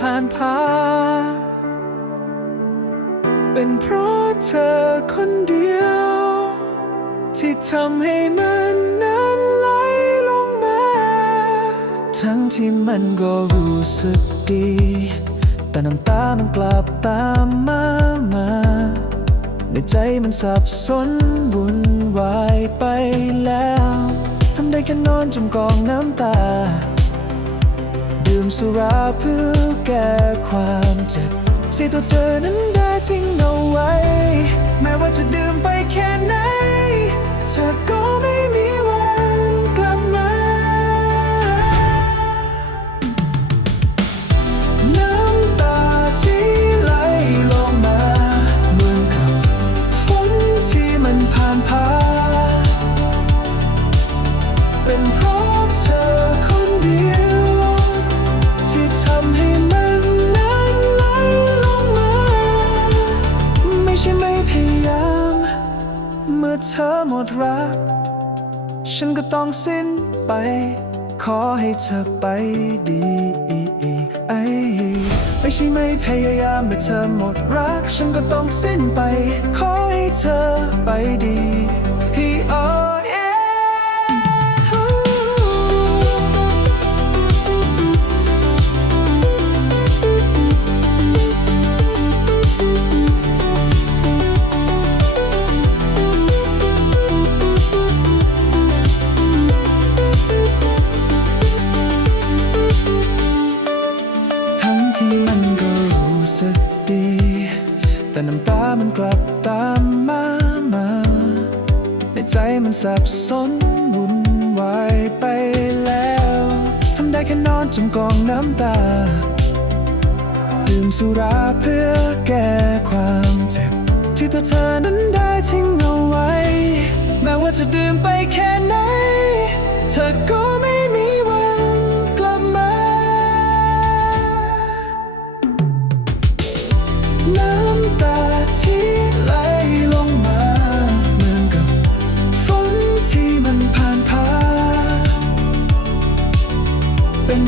ผ่านพา เป็นเพราะเธอคนเดียว ที่ทำให้มันนั้นไหลลงมา ทั้งที่มันก็รู้สึกดี แต่น้ำตามันกลับตามมามา ในใจมันสับสนวุ่นวายไปแล้ว ทำได้แค่นอนจมกองน้ำตา ดื่มสุราเพื่อแก้ความเจ็บที่ตัวเธอนั้นได้ทิ้งเอาไว้ เมื่อเธอหมดรัก ฉันก็ต้องสิ้นไป ขอให้เธอไปดีไอไม่ใช่ไม่พยายามเมื่อเธอหมดรัก ฉันก็ต้องสิ้นไป ขอให้เธอไปดี ทั้งที่มันก็รู้สึกดี แต่น้ำตามันกลับตามมามา ในใจมันสับสนวุ่นวายไปแล้ว ทำได้แค่นอนจมกองน้ำตา ดื่มสุราเพื่อแก้ความเจ็บ ที่ตัวเธอนั้นได้ทิ้งเอาไว้ แม้ว่าจะดื่มไปแค่ไหน เธอก็ไม่ น้ำตาที่ไหลลงมาเหมือนกับฝนที่มันผ่านผ่าเป็น